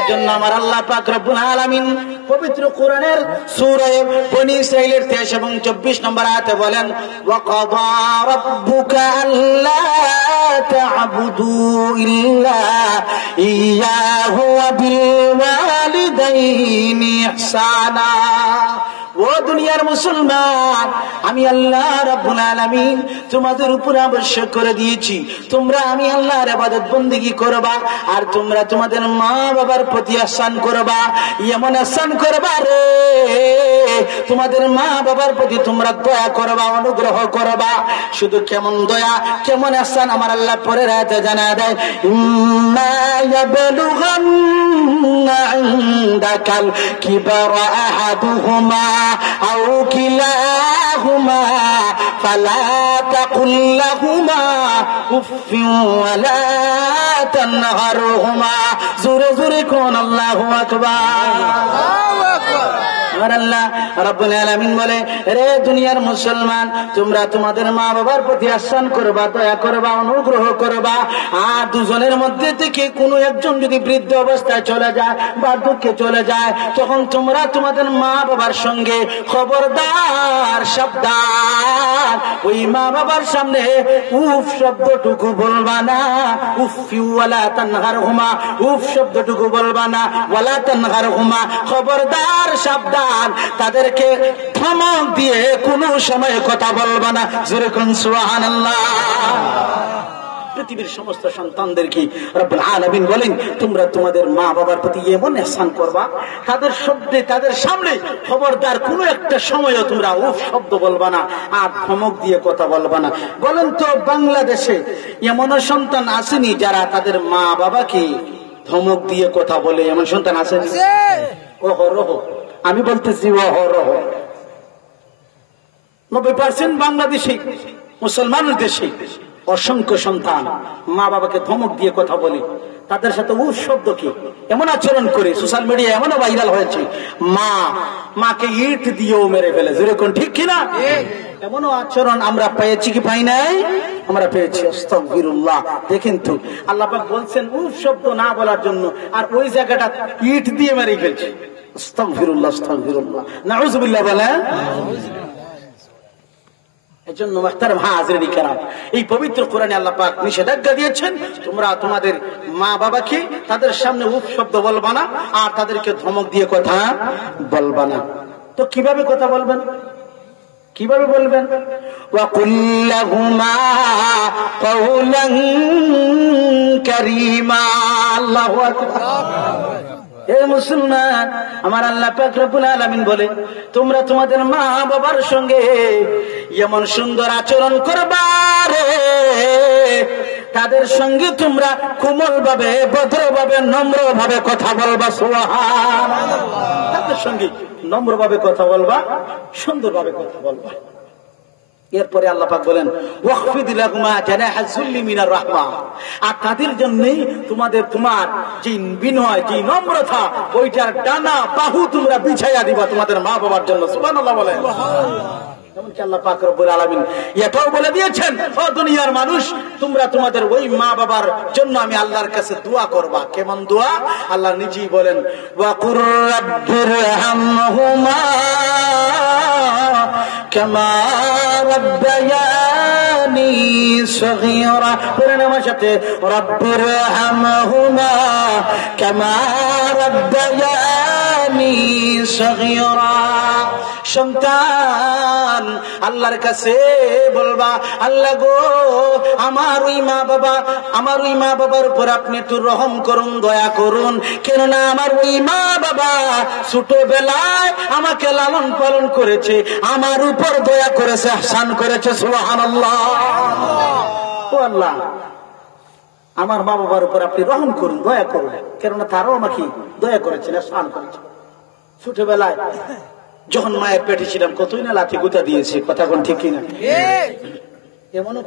এজন্য আমার আল্লাহ পাক রব্বুল আলামিন পবিত্র কোরআনের সূরা বনী ইসরাঈলের 23 এবং 24 নম্বর আয়াতে বলেন, ওয়া কাদা রাব্বুকা আল্লা তা'বুদু ইল্লা ইয়াহু ওয়া বিল ওয়ালিদাইনি ইহসানা। ও দুনিয়ার মুসলমান, আমি আল্লাহ রাব্বুল আলামিন তোমাদের উপর আবশ্যক করে দিয়েছি, তোমরা আমি আল্লাহর ইবাদত বندگی করবা, আর তোমরা তোমাদের মা বাবার প্রতি ihsan করবা। এমন ihsan করবা রে, তোমাদের মা বাবার প্রতি তোমরা দয়া করবা, অনুগ্রহ করবা। শুধু কেমন দয়া, কেমন ihsan আমার আল্লাহ পরের আয়াতে জানায় দেয়, ইম্মা ইয়াবলুগান্না ইনদাকাল কিবারা আহাদুহুমা আও কিলাহুমা ফালা তাকুল লাহুমা উফফিন ওয়ালা তানহারহুমা। জোরে জোরে কোন আল্লাহু আকবার। আল্লাহ রাব্বুল আলামিন বলে, রে দুনিয়ার মুসলমান, তোমরা তোমাদের মা বাবার প্রতি ihsan করবা, দয়া করবা, অনুগ্রহ করবা। আর দুজনের মধ্যে থেকে কোনো একজন যদি বৃদ্ধ অবস্থায় চলে যায়, বার্ধক্যে চলে যায়, তখন তোমরা তোমাদের মা বাবার সঙ্গে খবরদার, সাবধান, ওই মা বাবার সামনে উফ শব্দটুকু বলবা না। উফফি ওয়ালা তানহারহুমা, উফ শব্দটুকু বলবা না। ওয়ালা তানহারহুমা, খবরদার, সাবধান, তাদেরকে ধমক দিয়ে কোনো সময় কথা বলবা না। জোরে কোন সুবহানাল্লাহ। পৃথিবীর সমস্ত সন্তানদেরকে রব্বুল আলামিন বলেন, তোমরা তোমাদের মা বাবার প্রতি এমন ihsan করবা, তাদের শব্দে, তাদের সামনে খবরদার কোনো একটা সময়ও তোমরা উফ শব্দ বলবা না, আর ধমক দিয়ে কথা বলবা না। বলেন তো, বাংলাদেশে এমন সন্তান আসেনি যারা তাদের মা বাবাকে ধমক দিয়ে কথা বলে? এমন সন্তান আসেনি? অহরহ, আমি বলতেছি অহরহ। 90% বাংলাদেশে, মুসলমানের দেশে অসংখ্য সন্তান মা বাবাকে ধমক দিয়ে কথা বলে, তাদের সাথে উফ শব্দ কি এমন আচরণ করে সোশ্যাল মিডিয়া এমনও ভাইরাল হয়েছে, মাকে ইট দিয়েও মেরে ফেলে। যেরকম ঠিক কিনা? এমনও আচরণ আমরা পেয়েছি কি পাই নাই? আমরা পেয়েছি। আস্তাগফিরুল্লাহ। দেখেন তো, আল্লাহ পাক বলছেন উফ শব্দ না বলার জন্য, আর ওই জায়গাটা ইট দিয়ে মেরে ফেলছে। আস্তাগফিরুল্লাহ, আস্তাগফিরুল্লাহ, নাউযুবিল্লাহ। বলেন। এজন্য মুহতারাম হাজিরিন কিরাম, এই পবিত্র কোরআনে আল্লাহ পাক নিষেধাজ্ঞা দিয়েছেন, তোমরা তোমাদের মা বাবাকে তাদের সামনে উফ শব্দ বলবা না, আর তাদেরকে ধমক দিয়ে কথা বলবা না। তো কিভাবে কথা বলবেন? কিভাবে বলবেন? ওয়া কুল লাহুমা কাওলান কারীমা। আল্লাহু আকবার। হে মুসলমান, আমার আল্লাহ পাক রব্বুল আলামিন বলে, তোমরা তোমাদের মা বাবার সঙ্গে এমন সুন্দর আচরণ করবা রে, তাদের সঙ্গে তোমরা কোমল ভাবে, ভদ্র ভাবে, নম্র ভাবে কথা বলবা। সুবহানাল্লাহ। তাদের সঙ্গে নম্র ভাবে কথা বলবা, সুন্দর ভাবে কথা বলবা। এরপরে আল্লাহ পাক বলেন, ওয়াখফিদ লাহুমা জানাহা যুল্লি মিনার রাহমা। আর তাদের জন্যই তোমার যে বিনয়, যে নম্রতা, ওইটার ডানা বাহু তোমরা বিছাইয়া দিবা তোমাদের মা বাবার জন্য। সুবহানাল্লাহ বলেন। এমনকি আল্লাহ পাক রব্বুল আলামিন এটাও বলে দিয়েছেন, ও দুনিয়ার মানুষ, তোমরা তোমাদের ওই মা বাবার জন্য আমি আল্লাহর কাছে দোয়া করবা। কেমন দোয়া? আল্লাহ নিজেই বলেন, ওয়া কুর রাব্বিরহামহুমা কামা রাব্বায়ানি সগীরা। পড়েন আমার সাথে, রাব্বিরহামহুমা কামা রাব্বায়ানি সগীরা। সন্তান আল্লাহর কাছে বলবা, আল্লাহ গো, আমার ওই মা বাবার উপর আপনি একটু রহম করুন, দয়া করুন। কেননা আমার ওই মা বাবা ছোটবেলায় আমাকে লালন পালন করেছে, আমার উপর দয়া করেছে, ihsan করেছে। সুবহানাল্লাহ। ও আল্লাহ, আমার মা বাবার উপর আপনি রহম করুন, দয়া করুন, কেননা তারাও আমাকে দয়া করেছে, ihsan করেছে। ছোটবেলায় যখন মায়ের পেটে ছিলাম, কতই না লাথি গুতা দিয়েছে। কথা কোন ঠিক কিনা? এমনও